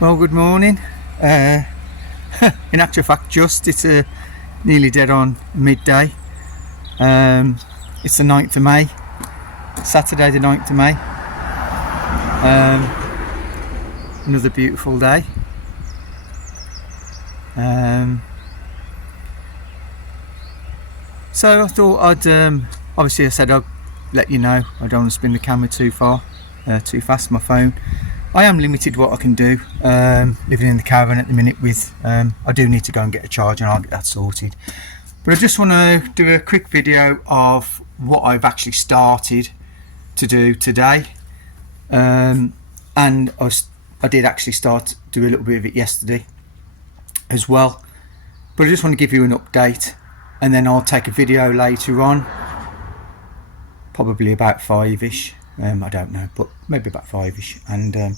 Well, good morning. In actual fact, it's nearly dead on midday. It's the 9th of May, Saturday the 9th of May. Another beautiful day. So I thought obviously I said I'd let you know. I don't want to spin the camera too fast, my phone. I am limited what I can do, living in the caravan at the minute with, I do need to go and get a charger and I'll get that sorted. But I just want to do a quick video of what I've actually started to do today. And I did actually start do a little bit of it yesterday as well. But I just want to give you an update, and then I'll take a video later on, probably about 5ish. I don't know, but maybe about 5ish, and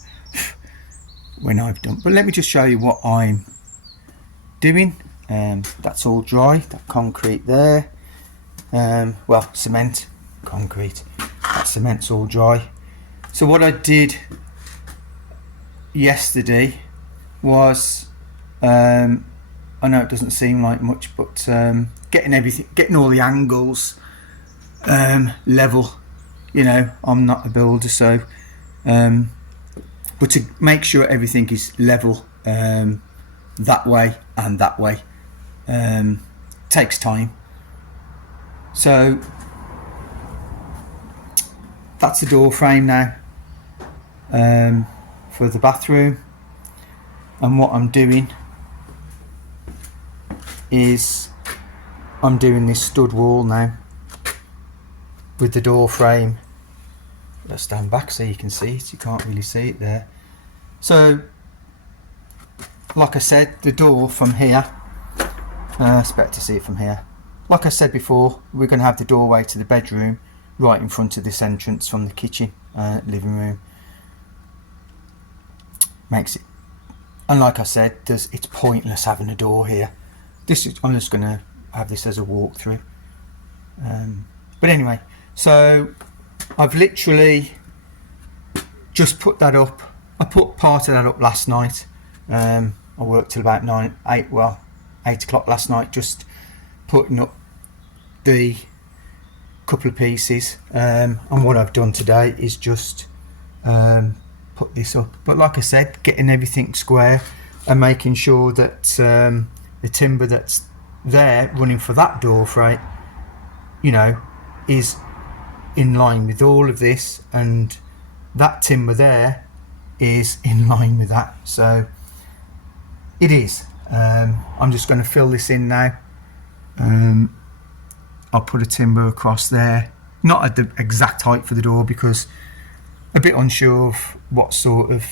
when I've done. But let me just show you what I'm doing. That's all dry, that concrete there. Well, cement, concrete. That cement's all dry. So what I did yesterday was, I know it doesn't seem like much, but getting all the angles level. You know, I'm not a builder, so but to make sure everything is level that way and that way takes time. So that's the door frame now for the bathroom, and what I'm doing is I'm doing this stud wall now with the door frame. Let's stand back so you can see it. You can't really see it there. So like I said, the door from here, it's better to see it from here. Like I said before, we're going to have the doorway to the bedroom right in front of this entrance from the kitchen, living room. Makes it, and like I said, it's pointless having a door here. I'm just going to have this as a walkthrough. But anyway, so I've literally just put that up. I put part of that up last night. I worked till about 8 o'clock last night, just putting up the couple of pieces. And what I've done today is just put this up. But like I said, getting everything square and making sure that the timber that's there running for that door frame, you know, is in line with all of this, and that timber there is in line with that. So it is. I'm just going to fill this in now. I'll put a timber across there, not at the exact height for the door, because a bit unsure of what sort of,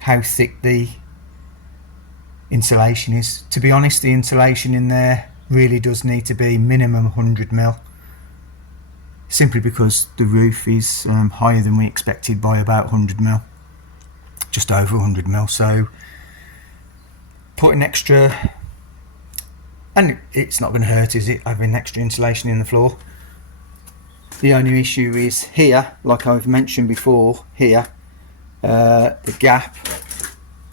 how thick the insulation is. To be honest, the insulation in there really does need to be minimum 100mm. Simply because the roof is higher than we expected by about 100mm, just over 100mm. So put an extra, and it's not going to hurt, is it, having extra insulation in the floor? The only issue is here, like I've mentioned before, here, the gap.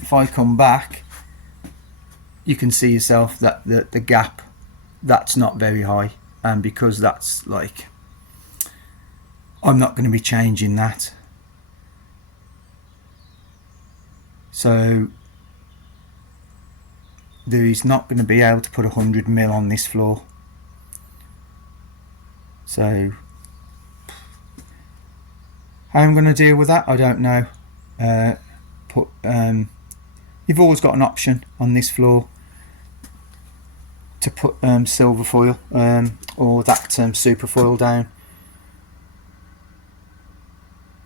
If I come back, you can see yourself that the gap, that's not very high, and because that's like, I'm not going to be changing that. So there is not going to be able to put 100mm on this floor. So how I'm going to deal with that, I don't know. You've always got an option on this floor to put silver foil or that super foil down.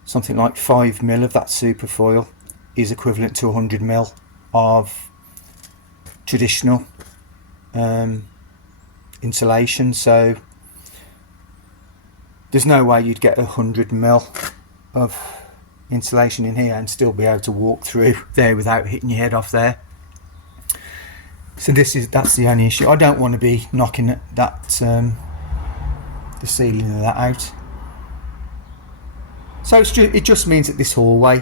Something like 5mm of that super foil is equivalent to 100mm of traditional insulation. So there's no way you'd get 100mm of insulation in here and still be able to walk through there without hitting your head off there. So that's the only issue. I don't want to be knocking that the ceiling of that out. So it just means that this hallway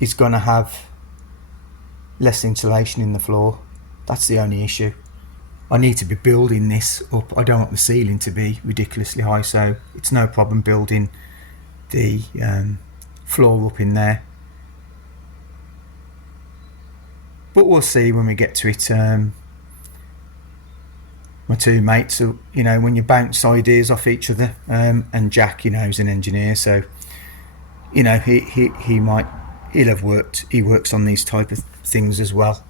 is going to have less insulation in the floor. That's the only issue. I need to be building this up. I don't want the ceiling to be ridiculously high, so it's no problem building the floor up in there. But we'll see when we get to it. My two mates, are, you know, when you bounce ideas off each other, and Jack, you know, is an engineer, so you know he works on these type of things as well.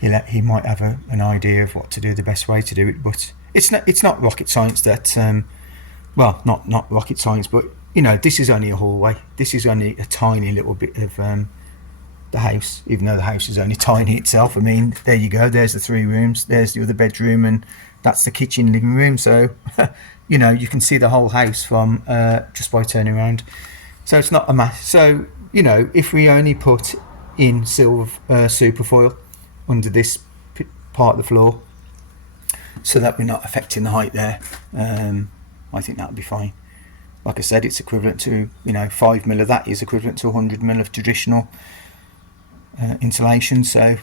He might have an idea of what to do, the best way to do it, but it's not rocket science. That well, not rocket science, but you know, this is only a hallway. This is only a tiny little bit of the house, even though the house is only tiny itself. I mean, there you go, there's the 3 rooms, there's the other bedroom, and that's the kitchen, living room. So you know, you can see the whole house from just by turning around. So it's not a mass. So you know, if we only put in silver superfoil under this part of the floor, so that we're not affecting the height there, I think that'll be fine. Like I said, it's equivalent to, you know, 5 mil of that is equivalent to 100 mil of traditional insulation. So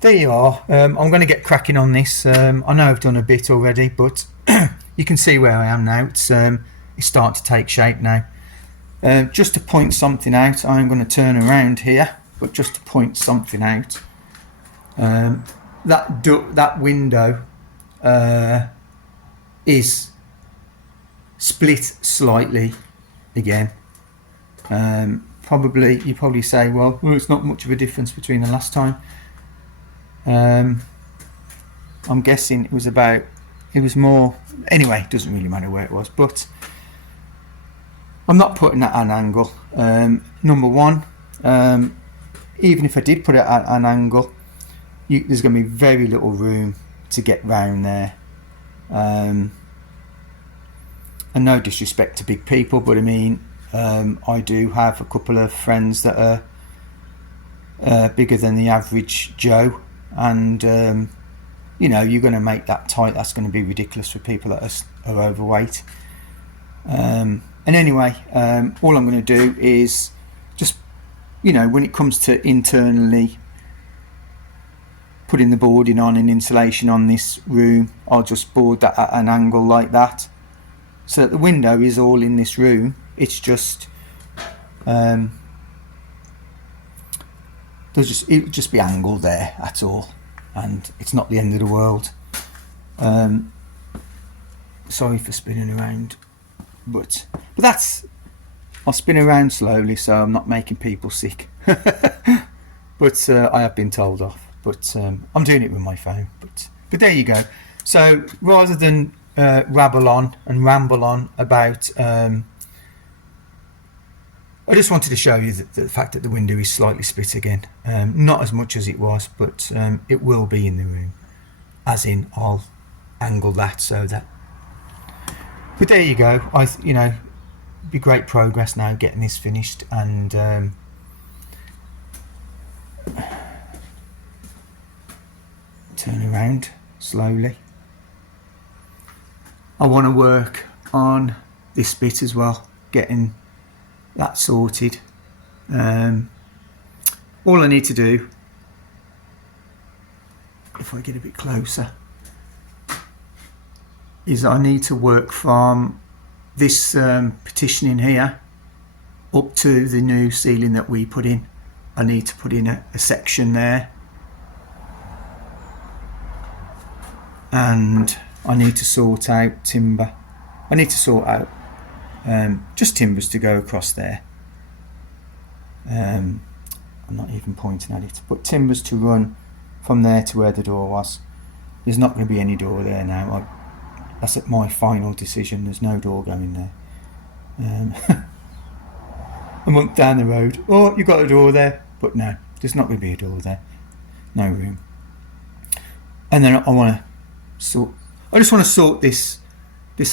there you are. I'm going to get cracking on this. I know I've done a bit already, but you can see where I am now. It's starting to take shape now. Just to point something out, I'm going to turn around here, but just to point something out, that window is split slightly again. You probably say, well, it's not much of a difference between the last time. I'm guessing it was more, anyway, it doesn't really matter where it was, but I'm not putting it at an angle. Number one, even if I did put it at an angle, there's going to be very little room to get round there. And no disrespect to big people, but I mean, I do have a couple of friends that are bigger than the average Joe, and you know, you're going to make that tight, that's going to be ridiculous for people that are overweight. And anyway, all I'm going to do is just, you know, when it comes to internally putting the boarding on and insulation on this room, I'll just board that at an angle like that, so that the window is all in this room. It's just it'll just be angled there, that's all, and it's not the end of the world. Sorry for spinning around, but I'll spin around slowly so I'm not making people sick. But I have been told off, but I'm doing it with my phone. But there you go. So rather than ramble on about, I just wanted to show you the fact that the window is slightly split again. Not as much as it was, but it will be in the room, as in I'll angle that so that. But there you go. You know, be great progress now getting this finished, and turn around slowly. I want to work on this bit as well, getting that sorted. All I need to do, if I get a bit closer, is I need to work from this partitioning here up to the new ceiling that we put in. I need to put in a section there, and I need to sort out timber. I need to sort out just timbers to go across there. I'm not even pointing at it, but timbers to run from there to where the door was. There's not going to be any door there now. That's at my final decision. There's no door going there. A month down the road, oh, you've got a door there, but no, there's not going to be a door there. No room. And then I just want to sort this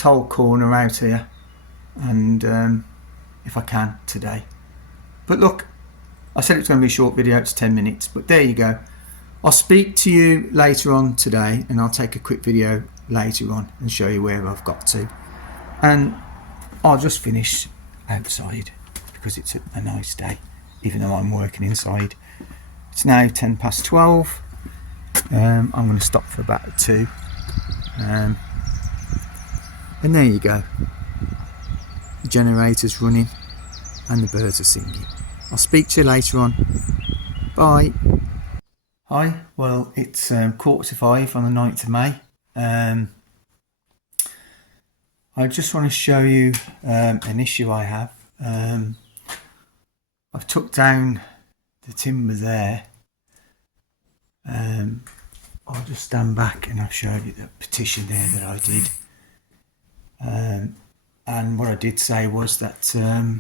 whole corner out here, and if I can today. But look, I said it's going to be a short video. It's 10 minutes, but there you go. I'll speak to you later on today, and I'll take a quick video later on and show you where I've got to, and I'll just finish outside because it's a nice day, even though I'm working inside. It's now 12:10. I'm going to stop for about 2. And there you go. The generator's running and the birds are singing. I'll speak to you later on. Bye. Hi, well, it's 4:45 on the 9th of May. I just want to show you an issue I have. I've took down the timber there. I'll just stand back and I'll show you the petition there that I did. And what I did say was that I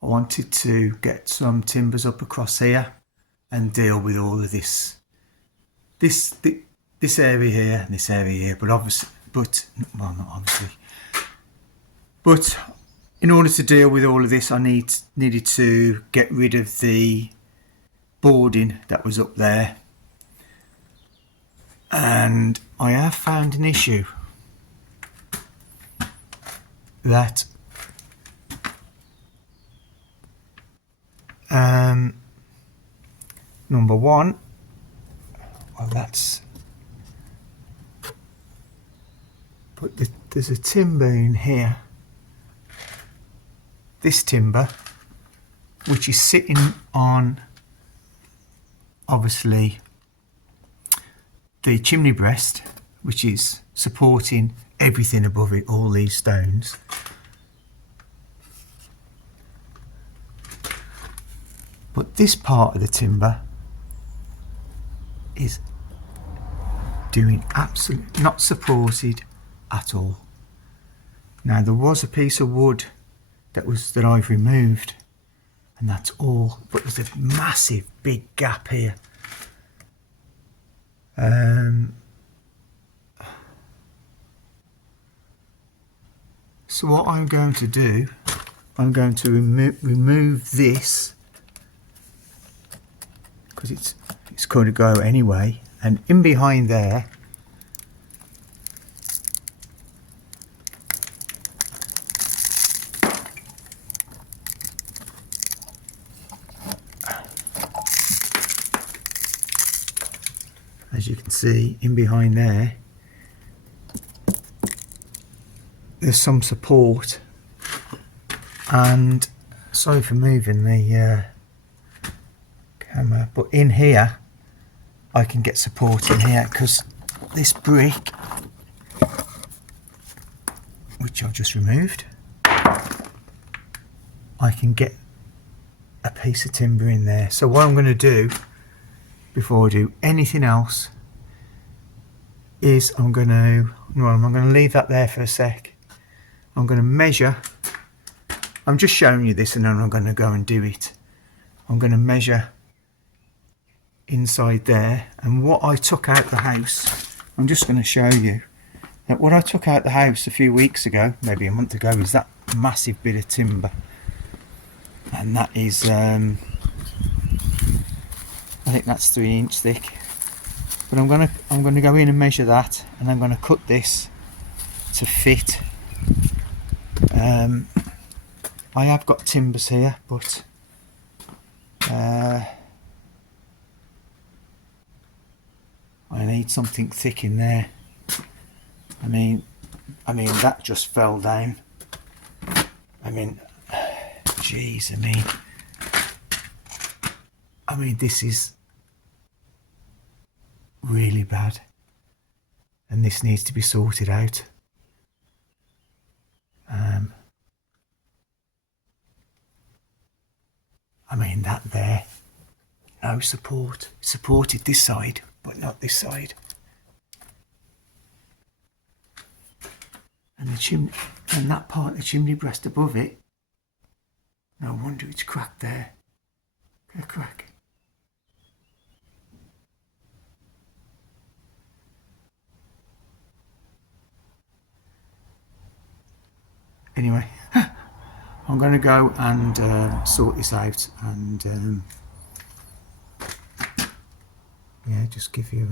wanted to get some timbers up across here and deal with all of this area here and this area here, but not obviously. But in order to deal with all of this, I needed to get rid of the boarding that was up there, and I have found an issue that number one, well, there's a timber in here, this timber, which is sitting on obviously the chimney breast, which is supporting everything above it, all these stones. But this part of the timber is doing absolutely not supported at all. Now, there was a piece of wood that I've removed, and that's all, but there's a massive big gap here. So what I'm going to do, I'm going to remove this, because it's going to go anyway, and in behind there as you can see, in behind there's some support, and sorry for moving the camera, but in here I can get support in here, because this brick, which I've just removed, I can get a piece of timber in there. So what I'm going to do before I do anything else is I'm going to leave that there for a sec. I'm going to measure. I'm just showing you this, and then I'm going to go and do it. I'm going to measure inside there, and what I took out the house, I'm just going to show you that what I took out the house a few weeks ago, maybe a month ago, is that massive bit of timber, and that is I think that's 3 inch thick. But I'm gonna go in and measure that, and I'm gonna cut this to fit. I have got timbers here, but I need something thick in there. I mean that just fell down. Jeez, this is really bad, and this needs to be sorted out. That there, no support. Supported this side, but not this side. And the chimney, and that part of the chimney breast above it, no wonder it's cracked there. A crack. Anyway, I'm going to go and sort this out, and yeah, just give you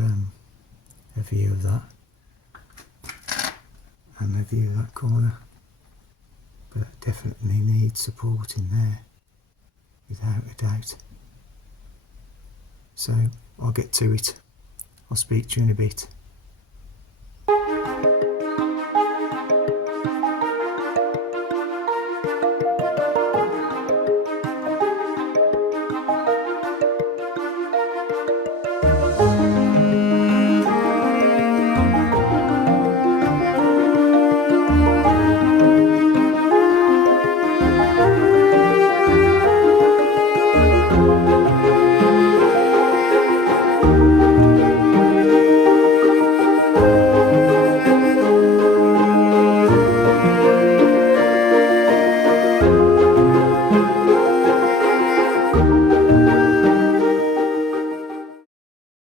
a view of that, and a view of that corner. but definitely needs support in there, without a doubt. So I'll get to it. I'll speak to you in a bit.